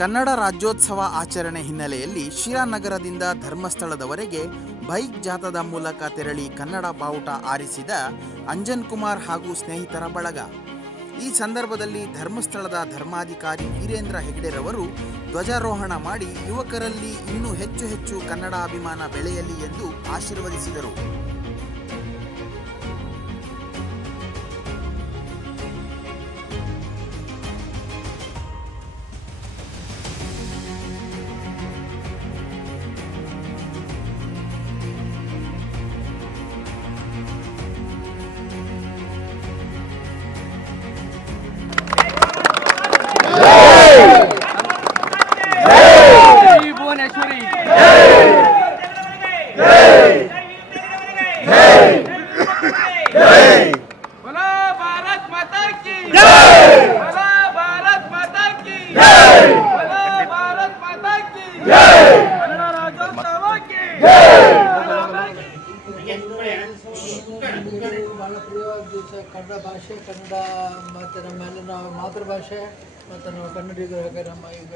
ಕನ್ನಡ ರಾಜ್ಯೋತ್ಸವ ಆಚರಣೆ ಹಿನ್ನೆಲೆಯಲ್ಲಿ ಶಿರಾನಗರದಿಂದ ಧರ್ಮಸ್ಥಳದವರೆಗೆ ಬೈಕ್ ಜಾಥಾದ ಮೂಲಕ ತೆರಳಿ ಕನ್ನಡ ಬಾವುಟ ಆರಿಸಿದ ಅಂಜನ್ ಕುಮಾರ್ ಹಾಗೂ ಸ್ನೇಹಿತರ ಬಳಗ. ಈ ಸಂದರ್ಭದಲ್ಲಿ ಧರ್ಮಸ್ಥಳದ ಧರ್ಮಾಧಿಕಾರಿ ವೀರೇಂದ್ರ ಹೆಗ್ಡೆರವರು ಧ್ವಜಾರೋಹಣ ಮಾಡಿ ಯುವಕರಲ್ಲಿ ಇನ್ನೂ ಹೆಚ್ಚು ಹೆಚ್ಚು ಕನ್ನಡ ಅಭಿಮಾನ ಬೆಳೆಯಲಿ ಎಂದು ಆಶೀರ್ವದಿಸಿದರು. बोला भारत ಕನ್ನಡ ಭಾಷೆ ಕನ್ನಡ ಮತ್ತು ನಮ್ಮಲ್ಲಿ ನಾವು ಮಾತೃಭಾಷೆ ಮತ್ತು ನಾವು ಕನ್ನಡಿಗರಾಗ ನಮ್ಮ ಈಗ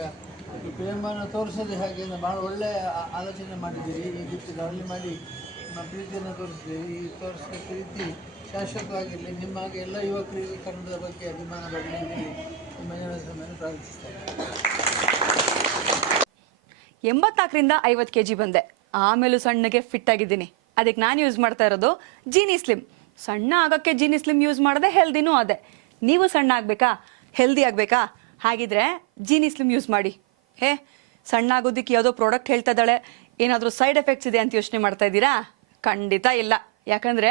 ಈ ಪ್ರೇಮವನ್ನು ತೋರಿಸೋದು ಹೇಗೆ ಭಾಳ ಒಳ್ಳೆಯ ಆಲೋಚನೆ ಮಾಡಿದ್ದೀವಿ ಈ ರೀತಿ ಮಾಡಿ ನಮ್ಮ ಪ್ರೀತಿಯನ್ನು ತೋರಿಸಿದ್ದೀವಿ ಈ ತೋರಿಸಿದ ಪ್ರೀತಿ ಶಾಶ್ವತವಾಗಿರಲಿ. ನಿಮ್ಮ ಹಾಗೆ ಎಲ್ಲ ಯುವಕರಿಗೆ ಕನ್ನಡದ ಬಗ್ಗೆ ಅಭಿಮಾನ ಬರಲಿ ಪ್ರಾರ್ಥಿಸ್ತೇನೆ ಎಂಬತ್ನಾಲ್ಕರಿಂದ ಐವತ್ತು ಕೆ ಜಿ ಬಂದೆ. ಆಮೇಲೂ ಸಣ್ಣಗೆ ಫಿಟ್ ಆಗಿದ್ದೀನಿ. ಅದಕ್ಕೆ ನಾನು ಯೂಸ್ ಮಾಡ್ತಾ ಇರೋದು ಜೀನಿ ಸ್ಲಿಮ್ ಸಣ್ಣ ಆಗೋಕ್ಕೆ ಜೀನಿ ಸ್ಲಿಮ್ ಯೂಸ್ ಮಾಡಿದೆ ಹೆಲ್ದಿನೂ ಅದೇ. ನೀವು ಸಣ್ಣ ಆಗಬೇಕಾ? ಹೆಲ್ದಿ ಆಗಬೇಕಾ? ಹಾಗಿದ್ರೆ ಜೀನಿ ಸ್ಲಿಮ್ ಯೂಸ್ ಮಾಡಿ. ಹೇ, ಸಣ್ಣ ಆಗೋದಕ್ಕೆ ಯಾವುದೋ ಪ್ರಾಡಕ್ಟ್ ಹೇಳ್ತಾ ಇದ್ದಾಳೆ. ಏನಾದರೂ ಸೈಡ್ ಎಫೆಕ್ಟ್ಸ್ ಇದೆ ಅಂತ ಯೋಚನೆ ಮಾಡ್ತಾ ಇದ್ದೀರಾ? ಖಂಡಿತ ಇಲ್ಲ. ಯಾಕಂದರೆ